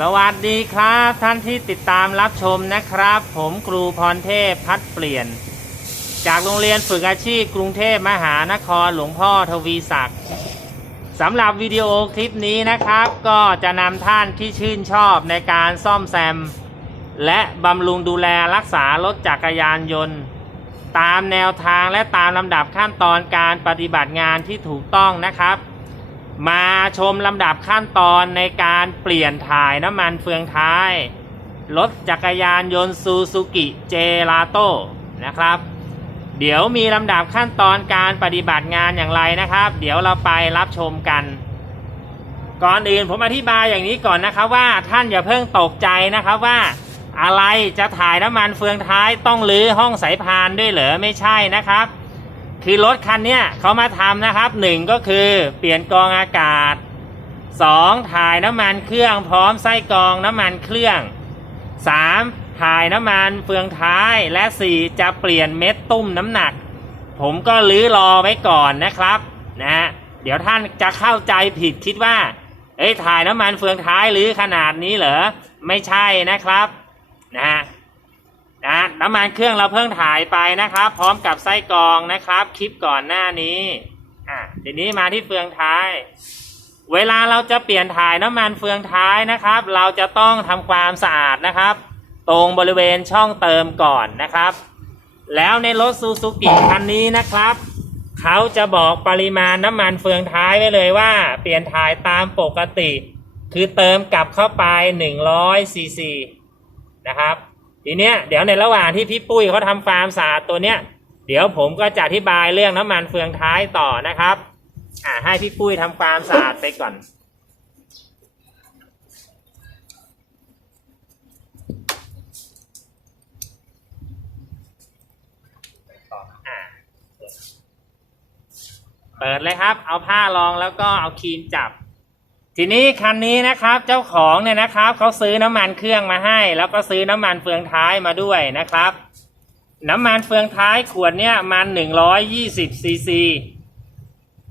สวัสดีครับท่านที่ติดตามรับชมนะครับ ผมครูพรเทพพัดเปลี่ยน จากโรงเรียนฝึกอาชีพกรุงเทพมหานครหลวงพ่อทวีศักดิ์สำหรับวิดีโอคลิปนี้นะครับ ก็จะนำท่านที่ชื่นชอบในการซ่อมแซม และบำรุงดูแลรักษารถจักรยานยนต์ ตามแนวทางและตามลำดับขั้นตอนการปฏิบัติงานที่ถูกต้องนะครับ มาชมลำดับขั้นตอนในการเปลี่ยนถ่ายน้ำมันเฟืองท้าย รถจักรยานยนต์ซูซูกิเจลาโต้นะครับ เดี๋ยวมีลำดับขั้นตอนการปฏิบัติงานอย่างไรนะครับ เดี๋ยวเราไปรับชมกัน ก่อนอื่นผมอธิบายอย่างนี้ก่อนนะครับว่าท่านอย่าเพิ่งตกใจนะครับว่า อะไรจะถ่ายน้ำมันเฟืองท้ายต้องรื้อห้องสายพานด้วยเหรอไม่ใช่นะครับ คือรถคันเนี้ยเขามาทำนะครับหนึ่งก็คือเปลี่ยนกองอากาศสองถ่ายน้ำมันเครื่องพร้อมไส้กรองน้ำมันเครื่องสามถ่ายน้ำมันเฟืองท้ายและสี่จะเปลี่ยนเม็ดตุ้มน้ำหนัก ผมก็ลื้อรอไว้ก่อนนะครับนะฮะเดี๋ยวท่านจะเข้าใจผิดคิดว่า เอ้ยถ่ายน้ำมันเฟืองท้ายหรือขนาดนี้เหรอ ไม่ใช่นะครับ นะฮะ นะน้ำมันเครื่องเราเพิ่งถ่ายไปนะครับ พร้อมกับไส้กรองนะครับ คลิปก่อนหน้านี้อะทีนี้มาที่เฟืองท้าย เวลาเราจะเปลี่ยนถ่ายน้ำมันเฟืองท้ายนะครับ เราจะต้องทำความสะอาดนะครับ ตรงบริเวณช่องเติมก่อนนะครับ แล้วในรถซูซูกิคันนี้นะครับเขาจะบอกปริมาณน้ำมันเฟืองท้ายไว้เลยว่า เปลี่ยนถ่ายตามปกติ คือเติมกลับเข้าไป100ซีซีนะครับ ทีเนี้ยเดี๋ยวในระหว่างที่พี่ปุ้ยเขาทำฟาร์มสะอาดตัวเนี้ย เดี๋ยวผมก็จะอธิบายเรื่องน้ำมันเฟืองท้ายต่อนะครับ อ่าให้พี่ปุ้ยทำฟาร์มสะอาดไปก่อนอ่าเปิดเลยครับ เอาผ้ารองแล้วก็เอาครีมจับ ทีนี้คันนี้นะครับเจ้าของเนี่ยนะครับเขาซื้อน้ำมันเครื่องมาให้ แล้วก็ซื้อน้ำมันเฟืองท้ายมาด้วยนะครับ น้ำมันเฟืองท้ายขวดเนี่ยมันหนึ่งร้อยยี่สิบซีซี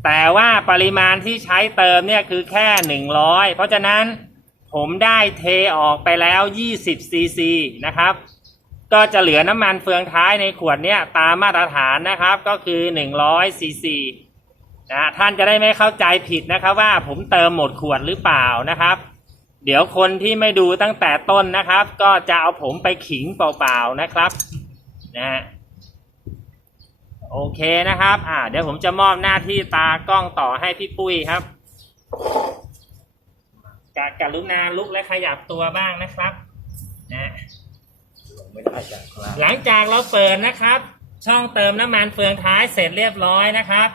แต่ว่าปริมาณที่ใช้เติมเนี่ยคือแค่หนึ่งร้อยเพราะฉะนั้นผมได้เทออกไปแล้วยี่สิบซีซีนะครับก็จะเหลือน้ำมันเฟืองท้ายในขวดเนี่ยตามมาตรฐานนะครับก็คือหนึ่งร้อยซีซี นะท่านจะได้ไม่เข้าใจผิดนะครับ ว่าผมเติมหมดขวดหรือเปล่านะครับ เดี๋ยวคนที่ไม่ดูตั้งแต่ต้นนะครับ ก็จะเอาผมไปขิงเปล่าๆนะครับนะฮะโอเคนะครับ อ่า เดี๋ยวผมจะมอบหน้าที่ตากล้องต่อให้พี่ปุ้ยครับกะกรุณาลุกและขยับตัวบ้างนะครับนะหลังจากเราเปิดนะครับ ช่องเติมน้ำมันเฟืองท้ายเสร็จเรียบร้อยนะครับ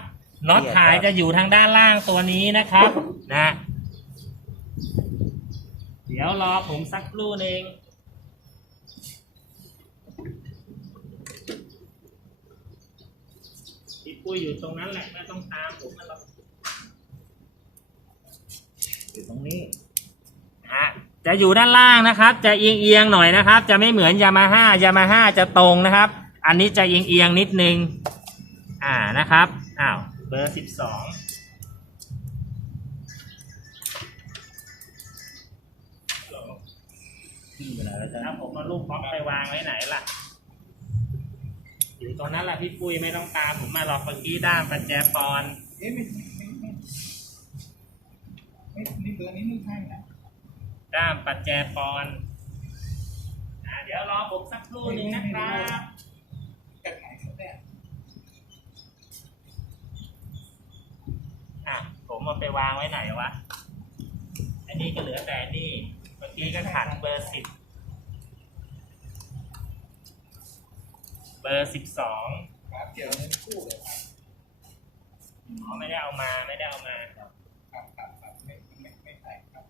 น็อตถ่ายจะอยู่ทางด้านล่างตัวนี้นะครับนะ เดี๋ยวรอผมสักครู่หนึ่งพี่ปุ้ยอยู่ตรงนั้นแหละไม่ต้องตามผมมาหรอกอยู่ตรงนี้ฮะจะอยู่ด้านล่างนะครับ จะเอียงเอียงๆหน่อยนะครับ จะไม่เหมือนยามาฮ่ายามาฮ่าจะตรงนะครับ อันนี้จะเอียงเอียงๆนิดนึง อ่านะครับอ้าว เบอร์สิบสองที่เวลาแล้วจะแล้วผมเอาลูกบล็อกไปวางไว้ไหนล่ะ อยู่ตรงนั้นแหละพี่ปุ้ยไม่ต้องตามผมมาหรอกเมื่อกี้ด้ามปัญแจปอนเอ๊ะไม่ไม่ไม่ไม่นี่เบอร์นี้ไม่ใช่นะด้ามปัญแจปอนอ่าเดี๋ยวรอผมสักครู่หนึ่งนะครับ จากไหนครับเนี่ย อะผ มเอาไปวางไว้ไหนวะ อันนี้ก็เหลือแต่นี่ เมื่อกี้ก็ขัดเบอร์สิบ เบอร์สิบสองครับเกี่ยวเงินคู่เลยครับอ๋อไม่ได้เอามาไม่ได้เอามาครับครับครับไม่ไม่ไม่ใช่ครับ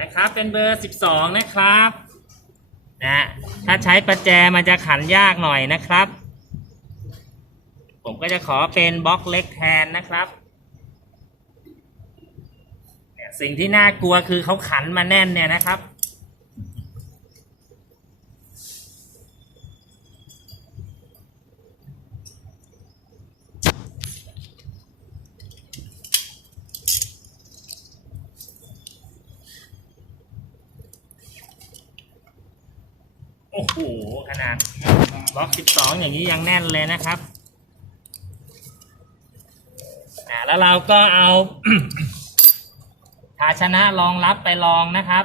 นะครับเป็นเบอร์สิบสองนะครับนะ ถ้าใช้ประแจมันจะขันยากหน่อยนะครับ ผมก็จะขอเป็นบล็อกเล็กแทนนะครับเนี่ยสิ่งที่น่ากลัวคือเขาขันมาแน่นเนี่ยนะครับ อ้โหขนาดบล็อก 12 อย่างนี้ยังแน่นเลยนะครับอ่าแล้วเราก็เอา ภาชนะรองรับไปรองนะครับ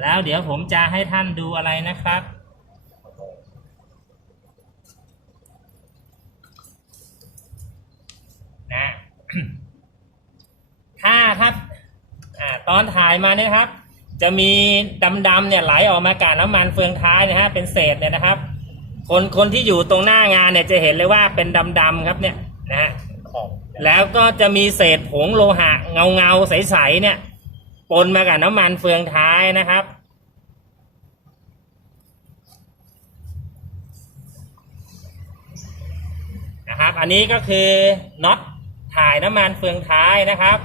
แล้วเดี๋ยวผมจะให้ท่านดูอะไรนะครับ นะ ถ้าครับ อ่าตอนถ่ายมาเนี่ยครับ จะมีดำๆเนี่ยไหลออกมากับน้ำมันเฟืองท้ายนะฮะเป็นเศษเนี่ยนะครับ คนคนที่อยู่ตรงหน้างานเนี่ยจะเห็นเลยว่าเป็นดำๆครับเนี่ยนะฮะแล้วก็จะมีเศษผงโลหะเงาเงาๆใสๆเนี่ยปนมากับน้ำมันเฟืองท้ายนะครับ นะครับ อันนี้ก็คือน็อตถ่ายน้ำมันเฟืองท้ายนะครับ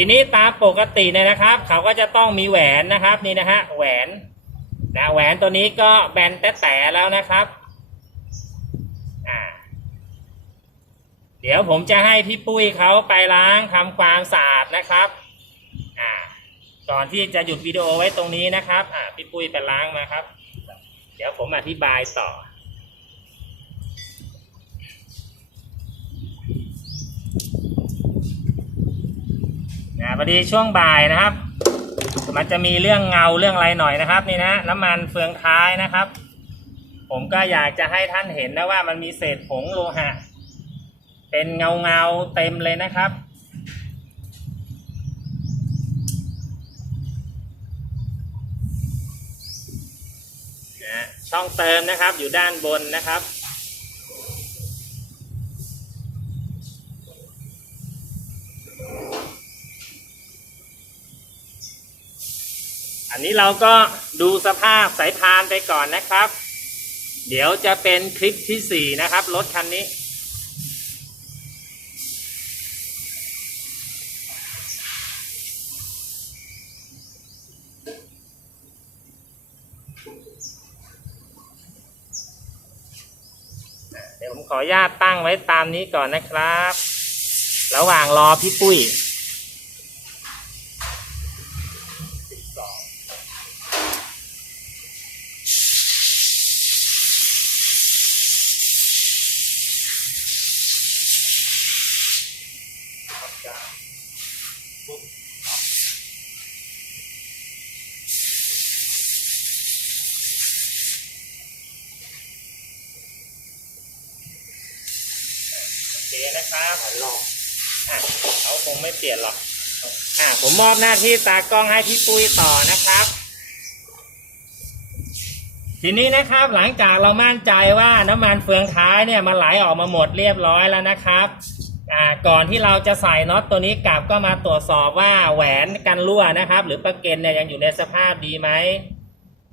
ทีนี้ตามปกติเนี่ยนะครับ เขาก็จะต้องมีแหวนนะครับนี่นะฮะแหวนนะแหวนตัวนี้ก็แบนแต่แต่แล้วนะครับเดี๋ยวผมจะให้พี่ปุ้ยเขาไปล้างทำความสะอาดนะครับอ่าก่อนที่จะหยุดวิดีโอไว้ตรงนี้นะครับอ่าพี่ปุ้ยไปล้างมาครับ เดี๋ยวผมอธิบายต่อ นะ พอดีช่วงบ่ายนะครับ มันจะมีเรื่องเงาเรื่องอะไรหน่อยนะครับ นี่นะน้ำมันเฟืองท้ายนะครับ ผมก็อยากจะให้ท่านเห็นนะว่ามันมีเศษผงโลหะ เป็นเงาเงาเต็มเลยนะครับช่องเติมนะครับอยู่ด้านบนนะครับ อันนี้เราก็ดูสภาพสายพานไปก่อนนะครับ เดี๋ยวจะเป็นคลิปที่สี่นะครับ รถคันนี้ เดี๋ยวผมขออนุญาตตั้งไว้ตามนี้ก่อนนะครับ ระหว่างรอพี่ปุ้ย นะครับลองอะเขาคงไม่เปลี่ยนหรอกอะผมมอบหน้าที่ตากล้องให้พี่ปุ้ยต่อนะครับ ทีนี้นะครับหลังจากเรามั่นใจว่าน้ำมันเฟืองท้ายเนี่ยมันไหลออกมาหมดเรียบร้อยแล้วนะครับอ่าก่อนที่เราจะใส่น็อตตัวนี้กลับก็มาตรวจสอบว่าแหวนกันรั่วนะครับ หรือประเกนเนี่ยยังอยู่ในสภาพดีไหม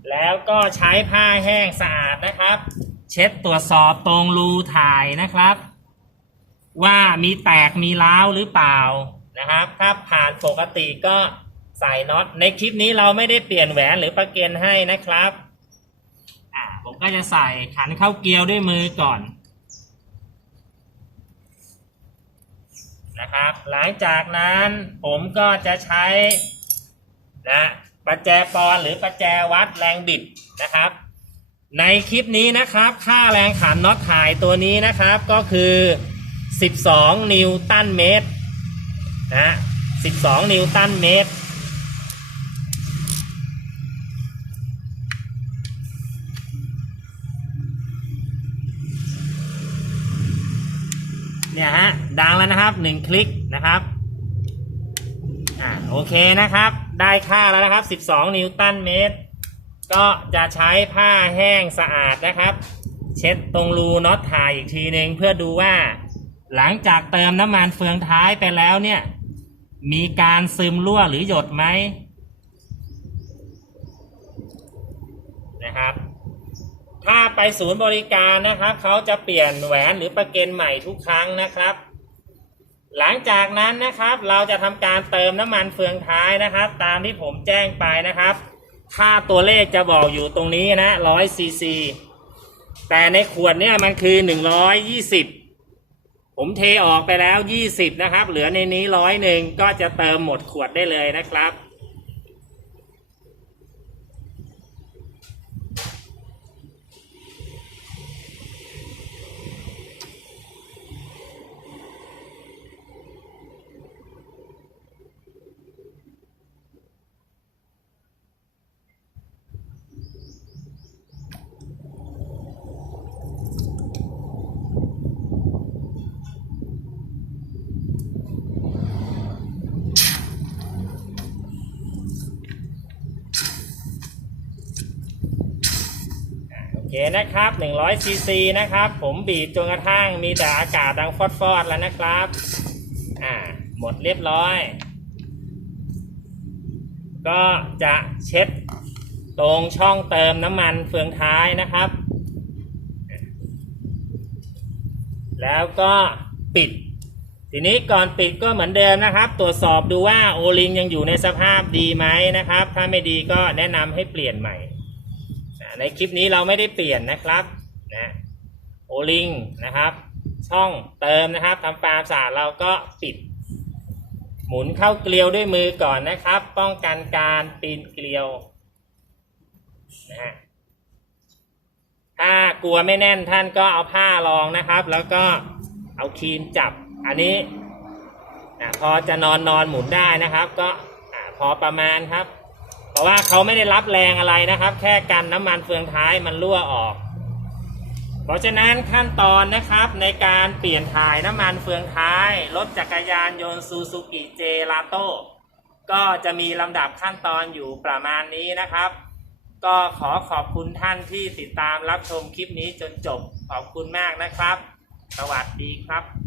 แล้วก็ใช้ผ้าแห้งสะอาดนะครับ เช็ดตรวจสอบตรงรูถ่ายนะครับ ว่ามีแตกมีร้าวหรือเปล่านะครับ ถ้าผ่านปกติก็ใส่น็อตในคลิปนี้เราไม่ได้เปลี่ยนแหวนหรือประเกนให้นะครับอ่าผมก็จะใส่ขันเข้าเกลียวด้วยมือก่อนนะครับ หลังจากนั้นผมก็จะใช้นะประแจปอนหรือประแจวัดแรงบิดนะครับ ในคลิปนี้นะครับ ค่าแรงขันน็อตถ่ายตัวนี้นะครับก็คือ 12 นิวตันเมตรนะ12 นิวตันเมตร เนี่ยฮะ ดังแล้วนะครับหนึ่งคลิกนะครับ อ่า โอเคนะครับ ได้ค่าแล้วนะครับ 12 นิวตันเมตร ก็จะใช้ผ้าแห้งสะอาดนะครับ เช็ดตรงรูน็อตถ่ายอีกทีหนึ่งเพื่อดูว่า หลังจากเติมน้ำมันเฟืองท้ายไปแล้วเนี่ย มีการซึมรั่วหรือหยดไหมนะครับ ถ้าไปศูนย์บริการนะครับเขาจะเปลี่ยนแหวนหรือประเก็นใหม่ทุกครั้งนะครับ หลังจากนั้นนะครับเราจะทำการเติมน้ำมันเฟืองท้ายนะครับ ตามที่ผมแจ้งไปนะครับค่าตัวเลขจะบอกอยู่ตรงนี้นะ100ซีซีแต่ในขวดเนี่ยมันคือ120 ผมเทออกไปแล้ว 20 นะครับ เหลือในนี้ร้อยหนึ่งก็จะเติมหมดขวดได้เลยนะครับ เคนะครับ100ซีซีนะครับ ผมบีบจนกระทั่งมีแต่อากาศดังฟอดๆแล้วนะครับ อ่า หมดเรียบร้อย ก็จะเช็ดตรงช่องเติมน้ำมันเฟืองท้ายนะครับ แล้วก็ปิด ทีนี้ก่อนปิดก็เหมือนเดิมนะครับ ตรวจสอบดูว่าโอลิงยังอยู่ในสภาพดีไหมนะครับ ถ้าไม่ดีก็แนะนำให้เปลี่ยนใหม่ ในคลิปนี้เราไม่ได้เปลี่ยนนะครับนะโอลิงนะครับ ช่องเติมนะครับทำความสะอาดเราก็ปิด หมุนเข้าเกลียวด้วยมือก่อนนะครับ ป้องกันการปีนเกลียวนะฮะถ้ากลัวไม่แน่นท่านก็เอาผ้ารองนะครับ แล้วก็เอาครีมจับอันนี้อะพอจะนอนนอนหมุนได้นะครับ ก็พอประมาณครับ เพราะว่าเขาไม่ได้รับแรงอะไรนะครับ แค่กันน้ำมันเฟืองท้ายมันรั่วออก เพราะฉะนั้นขั้นตอนนะครับในการเปลี่ยนถ่ายน้ำมันเฟืองท้าย รถจักรยานยนต์ซูซูกิเจลาโต้ก็จะมีลำดับขั้นตอนอยู่ประมาณนี้นะครับ ก็ขอขอบคุณท่านที่ติดตามรับชมคลิปนี้จนจบขอบคุณมากนะครับ สวัสดีครับ